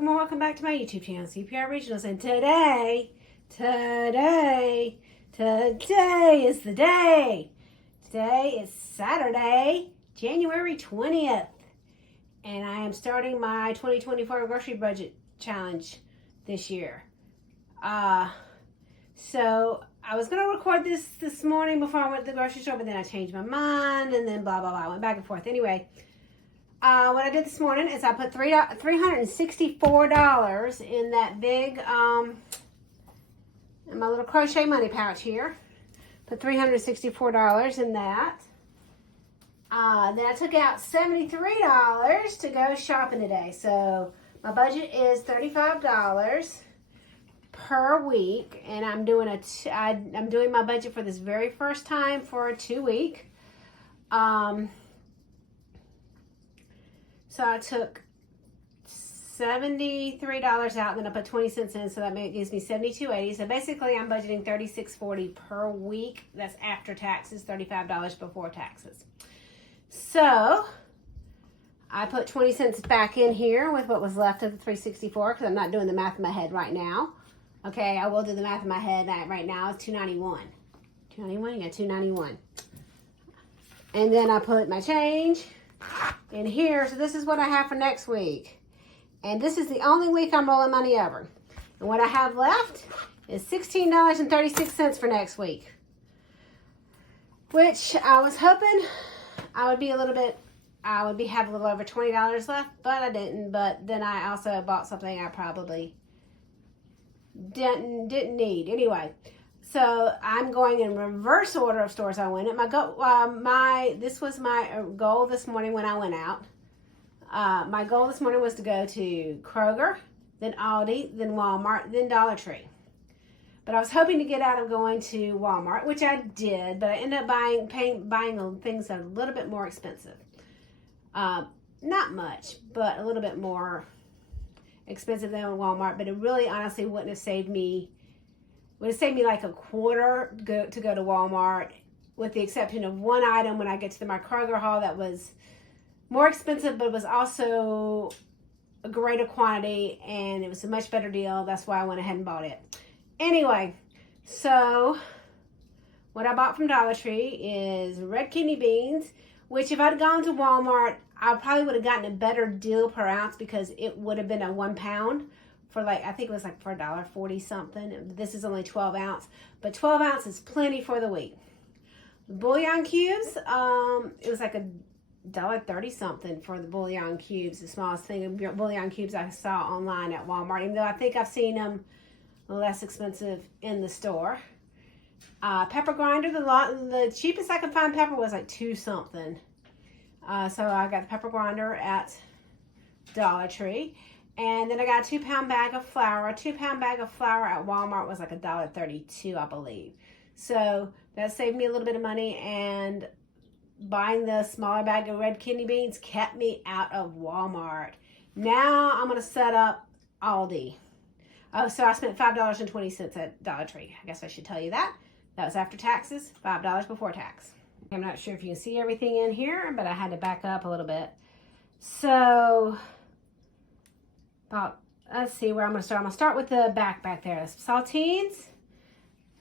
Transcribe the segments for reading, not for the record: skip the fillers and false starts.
welcome back to my YouTube channel, CPR Originals. And today is the day. Today is Saturday, January 20th. And I am starting my 2024 grocery budget challenge this year. So I was going to record this morning before I went to the grocery store, but then I changed my mind and then blah, blah, blah. I went back and forth. Anyway, what I did this morning is I put $364 in that big, in my little crochet money pouch here. Put $364 in that. Then I took out $73 to go shopping today. So my budget is $35 per week, and I'm doing I'm doing my budget for this very first time for a 2-week. So I took $73 out, and then I put 20 cents in, so that gives me $72.80. So basically, I'm budgeting $36.40 per week. That's after taxes, $35 before taxes. So I put 20 cents back in here with what was left of the $364 because I'm not doing the math in my head right now. Okay, I will do the math in my head right now. It's $2.91. $2.91? Yeah, $2.91. And then I put my change in here. So this is what I have for next week. And this is the only week I'm rolling money over. And what I have left is $16.36 for next week. Which I was hoping I would be have a little over $20 left, but I didn't. But then I also bought something I probably didn't need. Anyway, so I'm going in reverse order of stores I went at. This was my goal this morning when I went out. My goal this morning was to go to Kroger, then Aldi, then Walmart, then Dollar Tree. But I was hoping to get out of going to Walmart, which I did, but I ended up buying things that are a little bit more expensive. Not much, but a little bit more expensive than Walmart. But it really, honestly, would have saved me like a quarter to go to Walmart, with the exception of one item when I get to my Kroger haul that was more expensive, but it was also a greater quantity, and it was a much better deal. That's why I went ahead and bought it. Anyway, so what I bought from Dollar Tree is red kidney beans, which if I'd gone to Walmart, I probably would have gotten a better deal per ounce because it would have been a 1 pound for I think it was for $1.40 something. This is only 12 ounce, but 12 ounce is plenty for the week. Bouillon cubes, it was like $1.30 something for the bouillon cubes, the smallest thing of bouillon cubes I saw online at Walmart, even though I think I've seen them less expensive in the store. Pepper grinder, the cheapest I could find pepper was like $2 something. So I got the pepper grinder at Dollar Tree. And then I got a 2-pound bag of flour. A 2-pound bag of flour at Walmart was like $1.32, I believe. So that saved me a little bit of money, and buying the smaller bag of red kidney beans kept me out of Walmart. Now I'm going to set up Aldi. Oh, so I spent $5.20 at Dollar Tree. I guess I should tell you that. That was after taxes, $5 before tax. I'm not sure if you can see everything in here, but I had to back up a little bit. So, let's see where I'm going to start. I'm going to start with the back there. Saltines,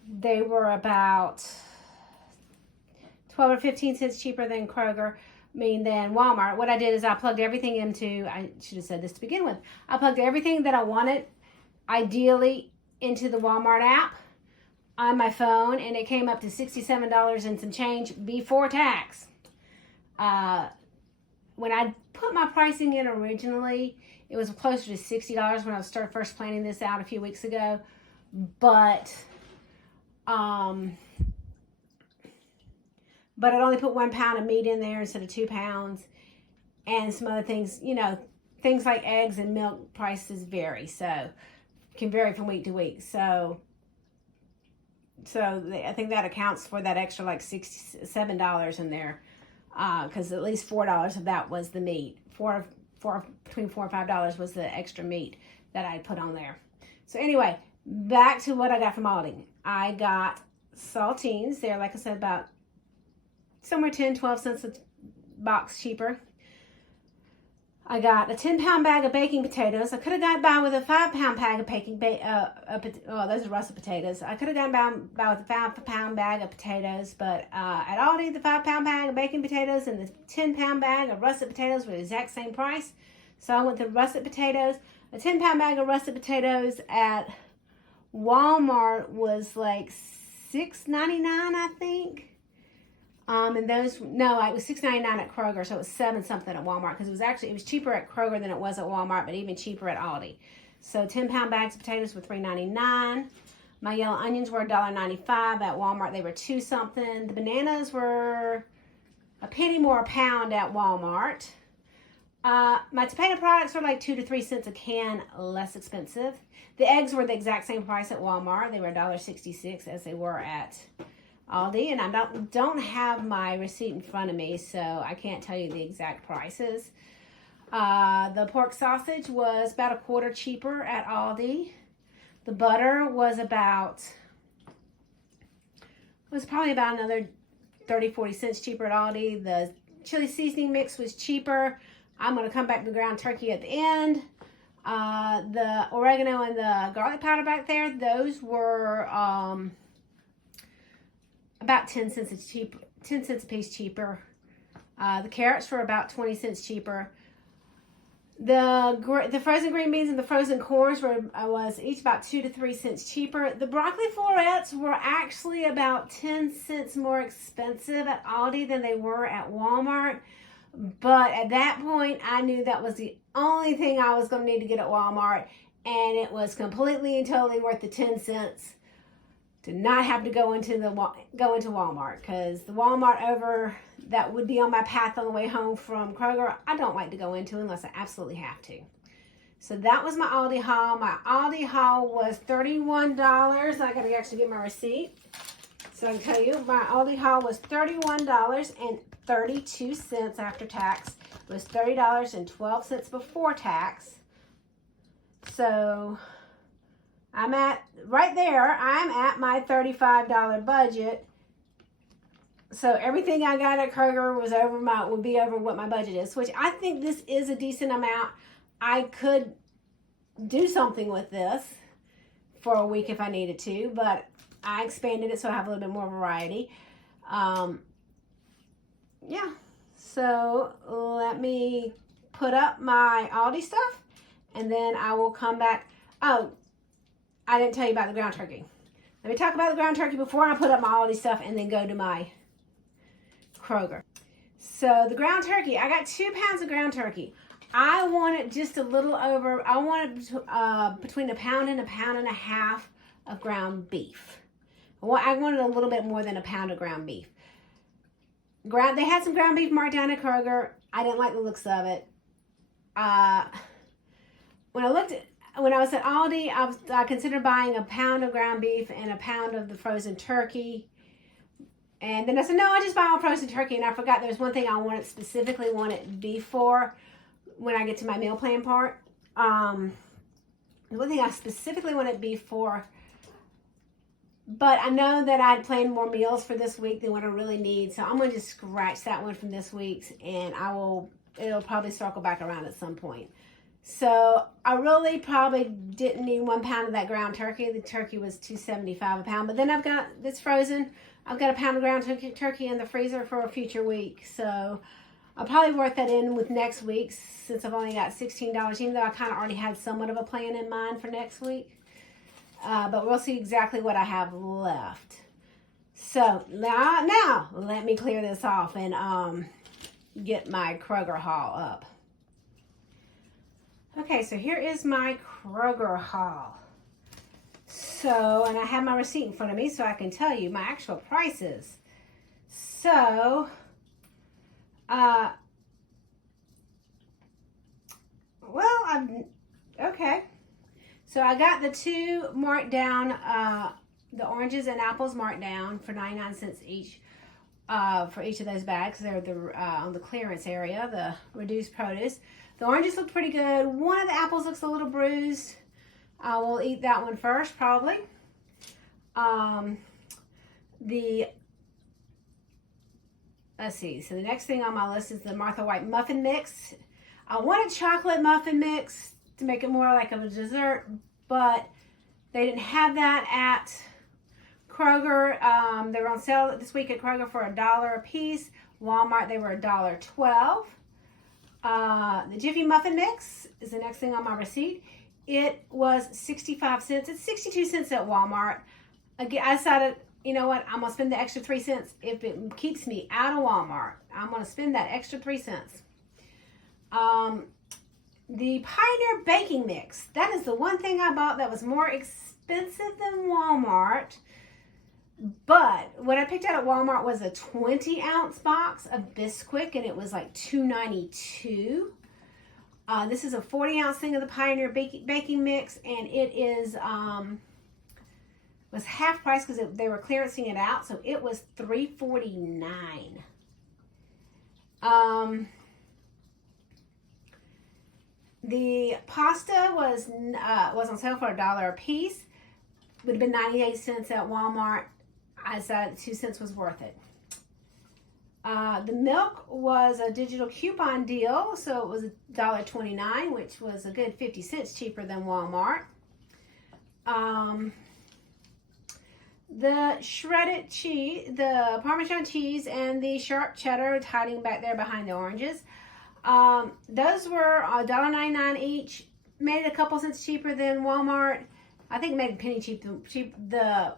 they were about 12 or 15 cents cheaper than than Walmart. What I did is I plugged everything I should have said this to begin with. I plugged everything that I wanted, ideally, into the Walmart app on my phone, and it came up to $67 and some change before tax. When I put my pricing in originally, it was closer to $60 when I started first planning this out a few weeks ago. But it only put 1 pound of meat in there instead of 2 pounds, and some other things. Things like eggs and milk prices vary, so can vary from week to week. So I think that accounts for that extra like $67 in there, because at least $4 of that was the meat. Between $4 and $5 was the extra meat that I put on there. So anyway, back to what I got from Aldi. I got saltines. They're, like I said, about somewhere 10, 12 cents a box cheaper. I got a 10-pound bag of baking potatoes. I could have gotten by with a 5-pound bag of those are russet potatoes. I could have gotten by with a 5-pound bag of potatoes, but at Aldi, the 5-pound bag of baking potatoes and the 10-pound bag of russet potatoes were the exact same price. So I went with russet potatoes. A 10-pound bag of russet potatoes at Walmart was like $6.99, I think. And those, no, it was $6.99 at Kroger, so it was 7 something at Walmart, because it was cheaper at Kroger than it was at Walmart, but even cheaper at Aldi. So 10-pound bags of potatoes were $3.99. My yellow onions were $1.95 at Walmart. They were 2 something. The bananas were a penny more a pound at Walmart. My tomato products were like 2 to 3 cents a can less expensive. The eggs were the exact same price at Walmart. They were $1.66 as they were at Aldi, and I don't have my receipt in front of me, so I can't tell you the exact prices. The pork sausage was about a quarter cheaper at Aldi. The butter was probably about another 30-40 cents cheaper at Aldi. The chili seasoning mix was cheaper. I'm going to come back to the ground turkey at the end. The oregano and the garlic powder back there, those were about 10 cents a piece cheaper. The carrots were about 20 cents cheaper. The frozen green beans and the frozen corns was each about 2 to 3 cents cheaper. The broccoli florets were actually about 10 cents more expensive at Aldi than they were at Walmart. But at that point, I knew that was the only thing I was going to need to get at Walmart, and it was completely and totally worth the 10 cents to not have to go into Walmart, because the Walmart over that would be on my path on the way home from Kroger, I don't like to go into unless I absolutely have to. So that was my Aldi haul. My Aldi haul was $31. I got to actually get my receipt so I can tell you. My Aldi haul was $31.32 after tax. It was $30.12 before tax. So I'm at my $35 budget. So everything I got at Kroger would be over what my budget is, which I think this is a decent amount. I could do something with this for a week if I needed to, but I expanded it so I have a little bit more variety. Yeah, so let me put up my Aldi stuff, and then I will come back. Oh, I didn't tell you about the ground turkey. Let me talk about the ground turkey before I put up my Aldi stuff and then go to my Kroger. So the ground turkey, I got 2 pounds of ground turkey. I want it just a little over, I want it between a pound and a pound and a half of ground beef. I wanted a little bit more than a pound of ground beef. They had some ground beef marked down at Kroger. I didn't like the looks of it. When I was at Aldi, I considered buying a pound of ground beef and a pound of the frozen turkey. And then I said, no, I'll just buy all frozen turkey. And I forgot there was one thing I specifically wanted beef for when I get to my meal plan part. The one thing I specifically wanted beef for, but I know that I'd planned more meals for this week than what I really need. So I'm going to just scratch that one from this week's, and it'll probably circle back around at some point. So I really probably didn't need 1 pound of that ground turkey. The turkey was $2.75 a pound, but then it's frozen. I've got a pound of ground turkey in the freezer for a future week. So I'll probably work that in with next week, since I've only got $16, even though I kind of already had somewhat of a plan in mind for next week. But we'll see exactly what I have left. So now let me clear this off and get my Kroger haul up. Okay, so here is my Kroger haul. So, and I have my receipt in front of me so I can tell you my actual prices. So, okay. So I got the 2 marked down, the oranges and apples marked down for 99 cents each. For each of those bags. They're on the clearance area, the reduced produce. The oranges look pretty good. One of the apples looks a little bruised. I will eat that one first, probably. Let's see. So the next thing on my list is the Martha White muffin mix. I wanted chocolate muffin mix to make it more like a dessert, but they didn't have that at Kroger. They were on sale this week at Kroger for $1 a piece. Walmart, they were $1.12. The Jiffy Muffin Mix is the next thing on my receipt. It was 65 cents. It's 62 cents at Walmart. Again, I decided, you know what, I'm going to spend the extra 3 cents. If it keeps me out of Walmart, I'm going to spend that extra 3 cents. The Pioneer Baking Mix. That is the one thing I bought that was more expensive than Walmart. But what I picked out at Walmart was a 20-ounce box of Bisquick, and it was like $2.92. This is a 40-ounce thing of the Pioneer Baking Mix, and it is was half price because they were clearancing it out, so it was $3.49. The pasta was on sale for $1 a piece. Would have been 98 cents at Walmart. I decided 2 cents was worth it. The milk was a digital coupon deal, so it was $1.29, which was a good 50 cents cheaper than Walmart. The shredded cheese, the Parmesan cheese, and the sharp cheddar hiding back there behind the oranges. Those were $1.99 each. Made it a couple cents cheaper than Walmart. I think it made a penny cheap. The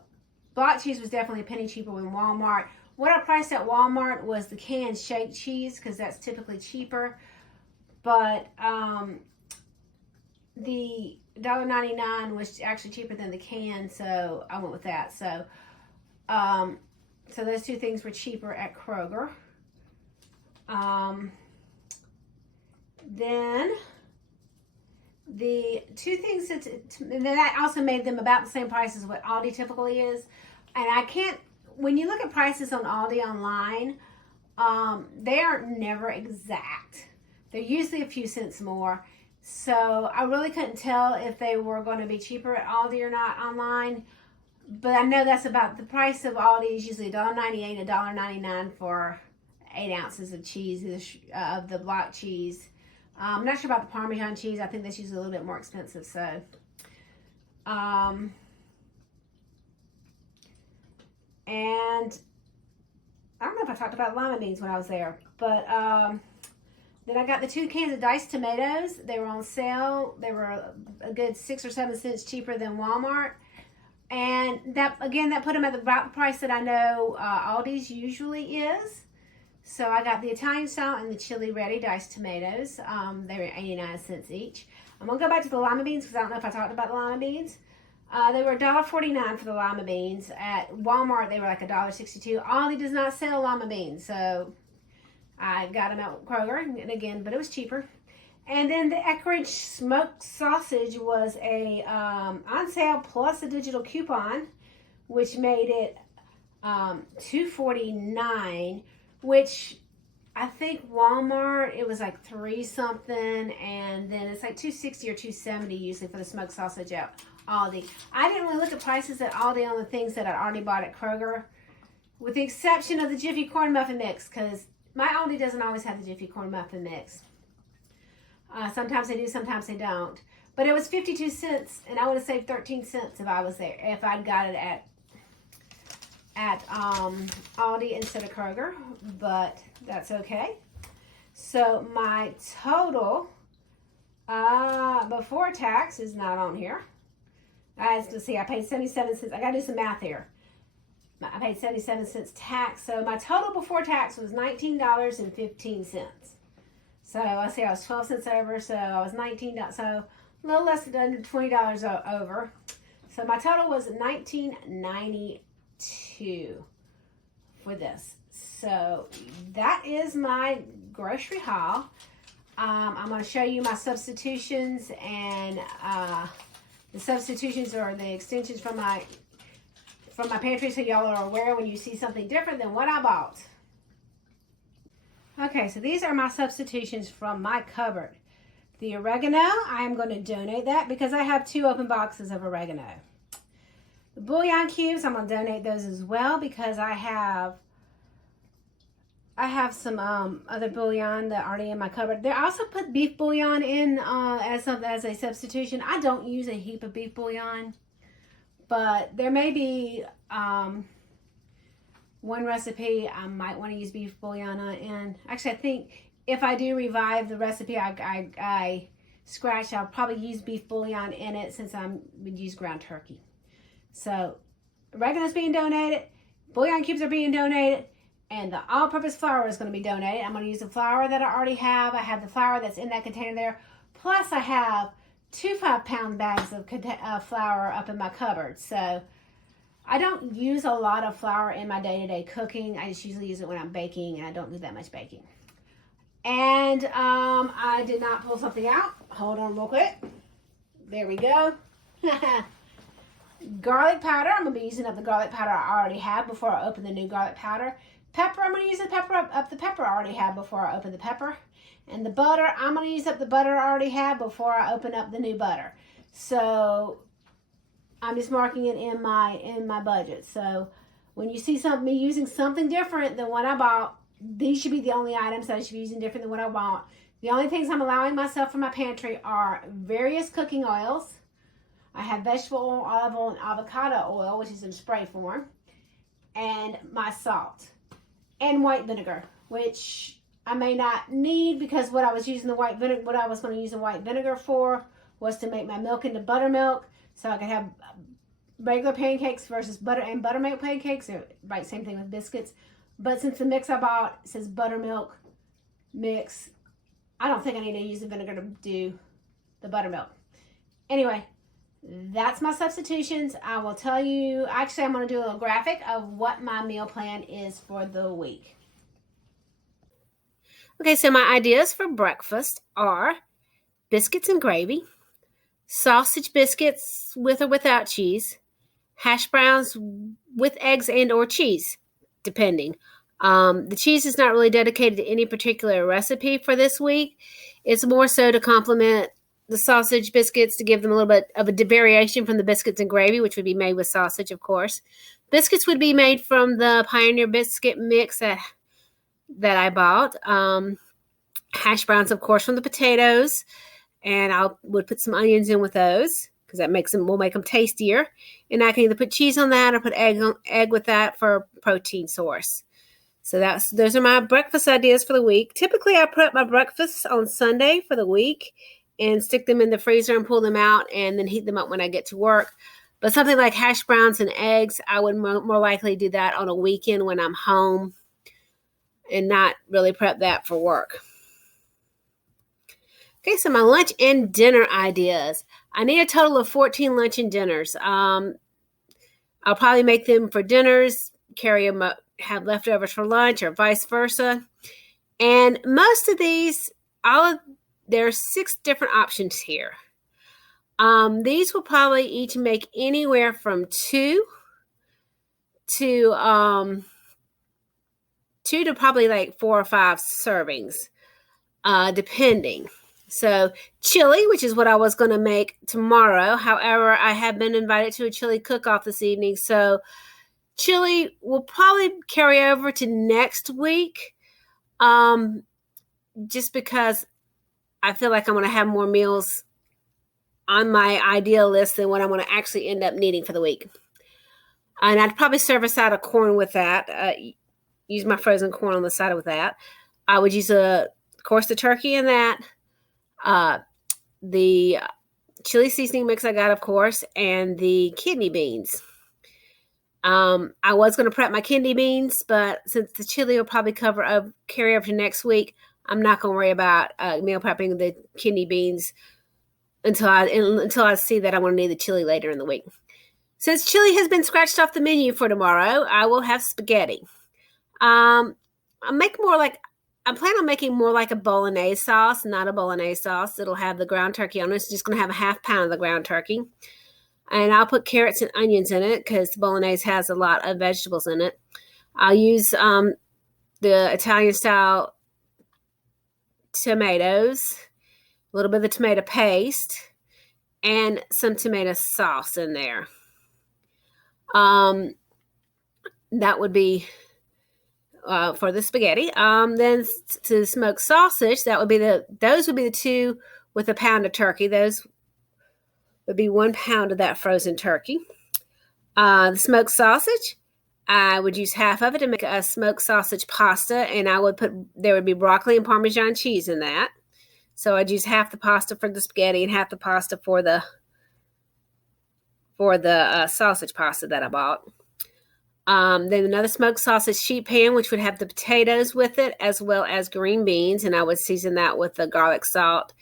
block cheese was definitely a penny cheaper than Walmart. What I priced at Walmart was the canned shake cheese because that's typically cheaper. But the $1.99 was actually cheaper than the can, so I went with that. So, so those two things were cheaper at Kroger. Then the two things that also made them about the same price as what Aldi typically is. And I can't, when you look at prices on Aldi online, they are never exact. They're usually a few cents more. So I really couldn't tell if they were going to be cheaper at Aldi or not online. But I know that's about, the price of Aldi is usually $1.98, $1.99 for 8 ounces of cheese, of the block cheese. I'm not sure about the Parmesan cheese. I think that's usually a little bit more expensive. So, and I don't know if I talked about lima beans when I was there, but then I got the 2 cans of diced tomatoes. They were on sale. They were a good 6 or 7 cents cheaper than Walmart. And that, again, that put them at about the price that I know Aldi's usually is. So I got the Italian style and the chili ready diced tomatoes. They were 89 cents each. I'm going to go back to the lima beans because I don't know if I talked about the lima beans. They were $1.49 for the lima beans. At Walmart, they were like $1.62. Aldi does not sell lima beans, so I got them at Kroger, and again, but it was cheaper. And then the Eckrich smoked sausage was a on sale plus a digital coupon, which made it $2.49, which I think Walmart, it was like $3 something, and then it's like $2.60 or $2.70 usually for the smoked sausage at Aldi. I didn't really look at prices at Aldi on the things that I already bought at Kroger, with the exception of the Jiffy Corn Muffin Mix, because my Aldi doesn't always have the Jiffy Corn Muffin Mix. Sometimes they do, sometimes they don't. But it was 52 cents, and I would have saved 13 cents if I was there, if I'd got it at Aldi instead of Kroger, but that's okay. So my total before tax is not on here. As to see, I paid 77 cents. I got to do some math here. I paid 77 cents tax. So my total before tax was $19.15. So I see I was 12 cents over. So I was $19. So a little less than $20 over. So my total was $19.92 for this. So that is my grocery haul. I'm going to show you my substitutions, and the substitutions are the extensions from my pantry, so y'all are aware when you see something different than what I bought. Okay, so these are my substitutions from my cupboard. The oregano, I am going to donate that because I have 2 open boxes of oregano. The bouillon cubes, I'm going to donate those as well because I have I have some other bouillon that already in my cupboard. They also put beef bouillon in as a substitution. I don't use a heap of beef bouillon, but there may be one recipe I might want to use beef bouillon in. Actually, I think if I do revive the recipe I scratched, I'll probably use beef bouillon in it since I would use ground turkey. So oregano's being donated, bouillon cubes are being donated, and the all-purpose flour is going to be donated. I'm going to use the flour that I already have. I have the flour that's in that container there. Plus, I have 2 5-pound bags of flour up in my cupboard. So I don't use a lot of flour in my day-to-day cooking. I just usually use it when I'm baking, and I don't do that much baking. And I did not pull something out. Hold on real quick. There we go. Garlic powder. I'm going to be using up the garlic powder I already have before I open the new garlic powder. Pepper. I'm going to use the pepper up the pepper I already have before I open the pepper. And the butter. I'm going to use up the butter I already have before I open up the new butter. So I'm just marking it in my budget. So when you see me using something different than what I bought, these should be the only items that I should be using different than what I bought. The only things I'm allowing myself from my pantry are various cooking oils. I have vegetable oil, olive oil, and avocado oil, which is in spray form, and my salt and white vinegar, which I may not need because what I was going to use the white vinegar for was to make my milk into buttermilk, so I could have regular pancakes versus buttermilk pancakes. Right, same thing with biscuits. But since the mix I bought says buttermilk mix, I don't think I need to use the vinegar to do the buttermilk. Anyway, that's my substitutions. I will tell you, actually I'm going to do a little graphic of what my meal plan is for the week. Okay, so my ideas for breakfast are biscuits and gravy, sausage biscuits with or without cheese, hash browns with eggs and or cheese, depending. The cheese is not really dedicated to any particular recipe for this week. It's more so to complement the sausage biscuits, to give them a little bit of a variation from the biscuits and gravy, which would be made with sausage, of course. Biscuits would be made from the Pioneer biscuit mix that I bought. Hash browns, of course, from the potatoes, and I would put some onions in with those because that will make them tastier. And I can either put cheese on that or put egg with that for a protein source. So those are my breakfast ideas for the week. Typically, I prep my breakfasts on Sunday for the week and stick them in the freezer and pull them out and then heat them up when I get to work. But something like hash browns and eggs, I would more likely do that on a weekend when I'm home and not really prep that for work. Okay, so my lunch and dinner ideas. I need a total of 14 lunch and dinners. I'll probably make them for dinners, carry them up, have leftovers for lunch, or vice versa. And most of these, there are 6 different options here. These will probably each make anywhere from 2 to probably like 4 or 5 servings, depending. So chili, which is what I was going to make tomorrow. However, I have been invited to a chili cook-off this evening, so chili will probably carry over to next week, just because I feel like I'm going to have more meals on my ideal list than what I'm going to actually end up needing for the week. And I'd probably serve a side of corn with that, use my frozen corn on the side with that. I would use, of course, the turkey in that, the chili seasoning mix I got, of course, and the kidney beans. I was going to prep my kidney beans, but since the chili will probably carry over to next week, I'm not going to worry about meal prepping the kidney beans until I see that I'm going to need the chili later in the week. Since chili has been scratched off the menu for tomorrow, I will have spaghetti. I plan on making more like a bolognese sauce, not a bolognese sauce. It'll have the ground turkey on it. It's just going to have a half pound of the ground turkey. And I'll put carrots and onions in it because bolognese has a lot of vegetables in it. I'll use the Italian-style tomatoes, a little bit of the tomato paste, and some tomato sauce in there. That would be for the spaghetti. Then to smoked sausage, those would be the 2 with a pound of turkey. Those would be 1 pound of that frozen turkey. The smoked sausage, I would use half of it to make a smoked sausage pasta, and there would be broccoli and Parmesan cheese in that. So I'd use half the pasta for the spaghetti and half the pasta for the sausage pasta that I bought. Then another smoked sausage sheet pan, which would have the potatoes with it, as well as green beans, and I would season that with the garlic, salt,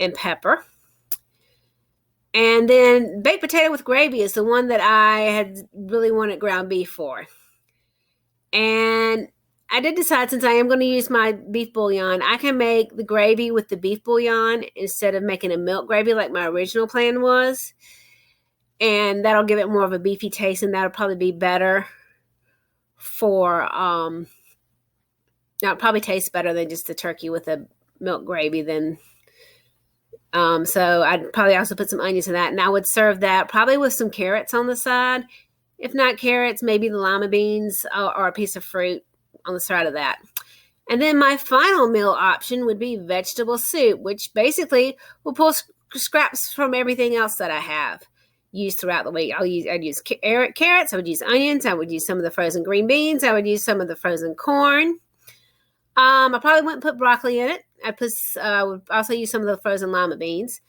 and pepper. And then baked potato with gravy is the one that I had really wanted ground beef for. And I did decide, since I am going to use my beef bouillon, I can make the gravy with the beef bouillon instead of making a milk gravy like my original plan was. And that'll give it more of a beefy taste, and that'll probably be better for, it'll probably taste better than just the turkey with the milk gravy than... So I'd probably also put some onions in that, and I would serve that probably with some carrots on the side. If not carrots, maybe the lima beans or a piece of fruit on the side of that. And then my final meal option would be vegetable soup, which basically will pull scraps from everything else that I have used throughout the week. I'd use carrots, I would use onions, I would use some of the frozen green beans, I would use some of the frozen corn. I probably wouldn't put broccoli in it. I would also use some of the frozen lima beans.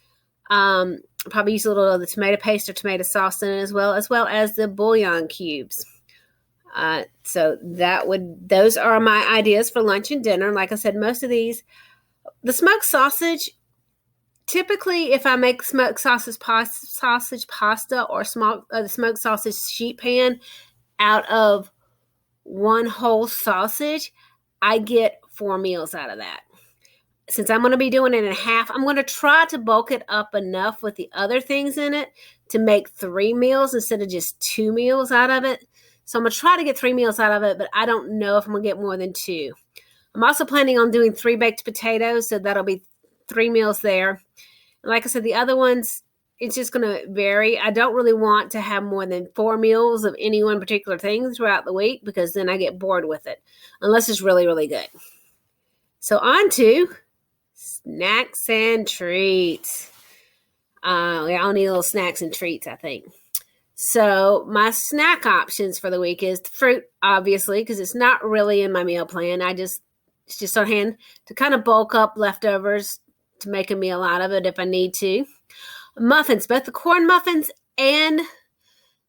Probably use a little of the tomato paste or tomato sauce in it as well as the bouillon cubes. So those are my ideas for lunch and dinner. Like I said, most of these, the smoked sausage, typically if I make smoked sausage pasta or the smoked sausage sheet pan out of one whole sausage, I get 4 meals out of that. Since I'm going to be doing it in half, I'm going to try to bulk it up enough with the other things in it to make 3 meals instead of just 2 meals out of it. So I'm going to try to get 3 meals out of it, but I don't know if I'm going to get more than 2. I'm also planning on doing 3 baked potatoes, so that'll be 3 meals there. And like I said, the other ones, it's just going to vary. I don't really want to have more than 4 meals of any one particular thing throughout the week, because then I get bored with it, unless it's really, really good. So on to snacks and treats. I'll need little snacks and treats, I think. So my snack options for the week is fruit, obviously, because it's not really in my meal plan. It's just on hand to kind of bulk up leftovers to make a meal out of it if I need to. Muffins, both the corn muffins and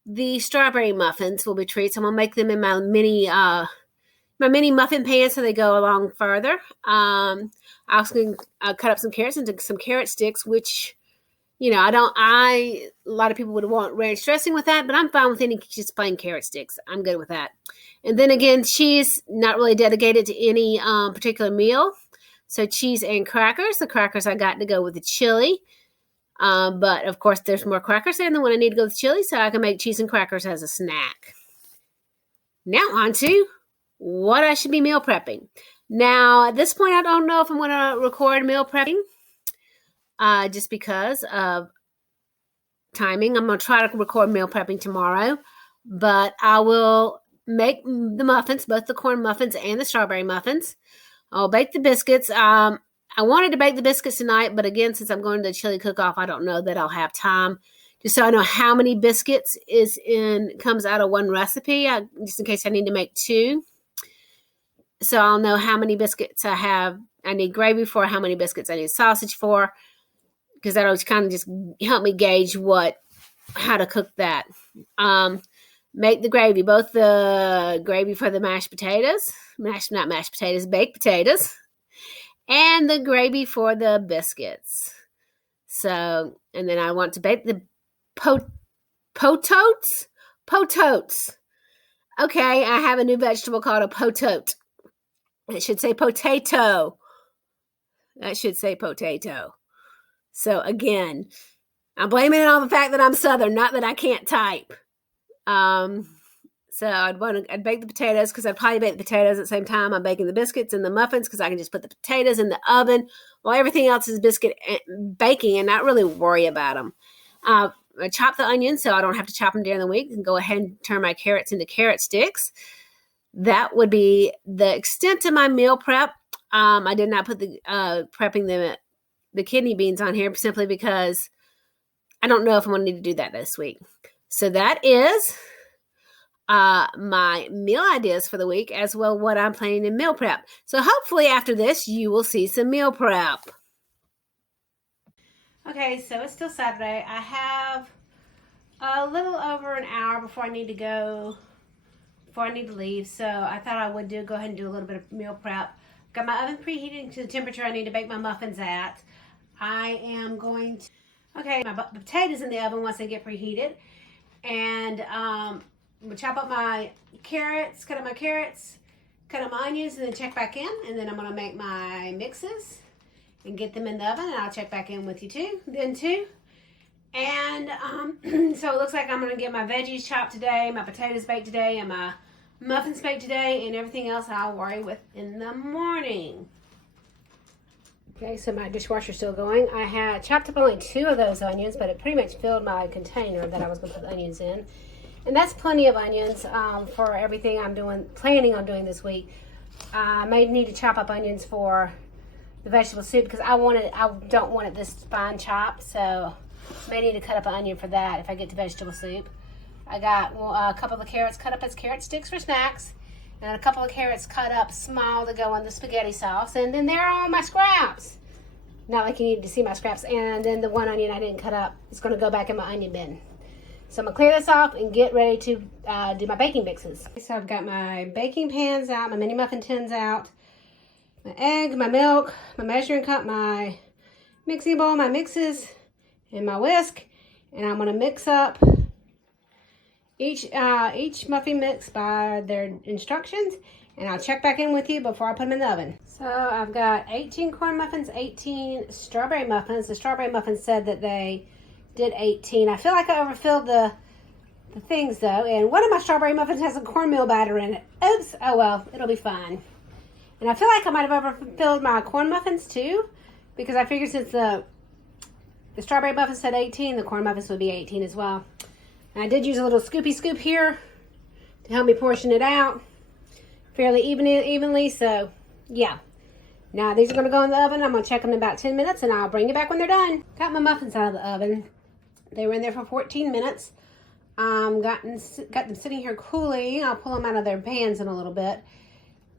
the strawberry muffins will be treats. I'm going to make them in my mini muffin pan so they go along further. I also can cut up some carrots into some carrot sticks, which, a lot of people would want ranch dressing with that, but I'm fine with any just plain carrot sticks. I'm good with that. And then again, cheese, not really dedicated to any particular meal. So cheese and crackers. The crackers I got to go with the chili. But of course, there's more crackers there than when I need to go with chili, so I can make cheese and crackers as a snack. Now on to what I should be meal prepping. Now, at this point, I don't know if I'm going to record meal prepping just because of timing. I'm going to try to record meal prepping tomorrow, but I will make the muffins, both the corn muffins and the strawberry muffins. I'll bake the biscuits. I wanted to bake the biscuits tonight, but again, since I'm going to the chili cook-off, I don't know that I'll have time. Just so I know how many biscuits comes out of one recipe, just in case I need to make 2. So I'll know how many biscuits I need gravy for, how many biscuits I need sausage for, because that'll kind of just help me gauge how to cook that. Make the gravy, both the gravy for the baked potatoes, and the gravy for the biscuits. So, and then I want to bake the pototes. Okay, I have a new vegetable called a potote. It should say potato. That should say potato. So again, I'm blaming it on the fact that I'm Southern, not that I can't type. So I'd bake the potatoes, because I'd probably bake the potatoes at the same time I'm baking the biscuits and the muffins, because I can just put the potatoes in the oven while everything else is baking and not really worry about them. I chop the onions so I don't have to chop them during the week, and go ahead and turn my carrots into carrot sticks. that would be the extent of my meal prep. I did not put the prepping the kidney beans on here simply because I don't know if I'm going to need to do that this week. So that is my meal ideas for the week, as well what I'm planning in meal prep. So hopefully after this, you will see some meal prep. Okay, so it's still Saturday. I have a little over an hour before I need to go, before I need to leave. So I thought I would go ahead and do a little bit of meal prep. Got my oven preheating to the temperature I need to bake my muffins at. I am going to, okay, my potatoes in the oven once they get preheated. And I'm gonna chop up my carrots, cut up my onions, and then check back in. And then I'm gonna make my mixes and get them in the oven, and I'll check back in with you too. And so it looks like I'm gonna get my veggies chopped today, my potatoes baked today, and my muffins baked today, and everything else I'll worry with in the morning. Okay, so my dishwasher's still going. I had chopped up only 2 of those onions, but it pretty much filled my container that I was gonna put the onions in. And that's plenty of onions for everything I'm planning on doing this week. I may need to chop up onions for the vegetable soup because I don't want it this fine chopped, so may need to cut up an onion for that if I get to vegetable soup. I got a couple of carrots cut up as carrot sticks for snacks, and a couple of carrots cut up small to go on the spaghetti sauce, and then there are all my scraps. Not like you need to see my scraps. And then the 1 onion I didn't cut up is going to go back in my onion bin. So I'm going to clear this off and get ready to do my baking mixes. So I've got my baking pans out, my mini muffin tins out, my egg, my milk, my measuring cup, my mixing bowl, my mixes, and my whisk. And I'm going to mix up each muffin mix by their instructions. And I'll check back in with you before I put them in the oven. So I've got 18 corn muffins, 18 strawberry muffins. The strawberry muffins said that they did 18. I feel like I overfilled the things though. And one of my strawberry muffins has a cornmeal batter in it. Oops. Oh well, it'll be fine. And I feel like I might have overfilled my corn muffins too, because I figured since the strawberry muffins said 18, the corn muffins would be 18 as well. And I did use a little scoopy scoop here to help me portion it out fairly evenly, so yeah. Now these are going to go in the oven. I'm going to check them in about 10 minutes and I'll bring you back when they're done. Got my muffins out of the oven. They were in there for 14 minutes. Got them sitting here cooling. I'll pull them out of their pans in a little bit,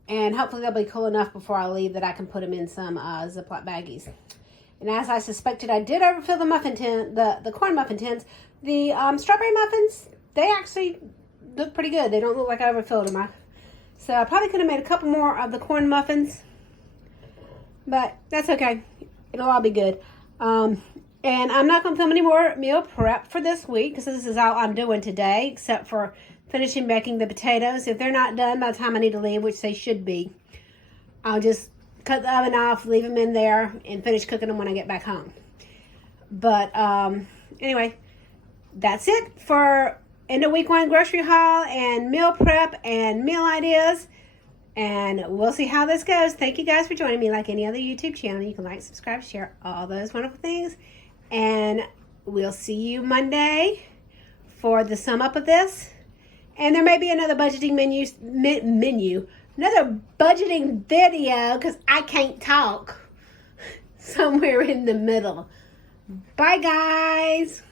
and hopefully they'll be cool enough before I leave that I can put them in some Ziploc baggies. And as I suspected, I did overfill the muffin tin, the corn muffin tins. The strawberry muffins, they actually look pretty good. They don't look like I overfilled them. So I probably could have made a couple more of the corn muffins, but that's okay. It'll all be good. And I'm not going to film any more meal prep for this week because this is all I'm doing today, except for finishing baking the potatoes. If they're not done by the time I need to leave, which they should be, I'll just cut the oven off, leave them in there, and finish cooking them when I get back home. But anyway, that's it for end of week 1 grocery haul and meal prep and meal ideas. And we'll see how this goes. Thank you guys for joining me. Like any other YouTube channel, you can like, subscribe, share, all those wonderful things. And we'll see you Monday for the sum up of this. And there may be another budgeting another budgeting video because I can't talk somewhere in the middle. Bye, guys.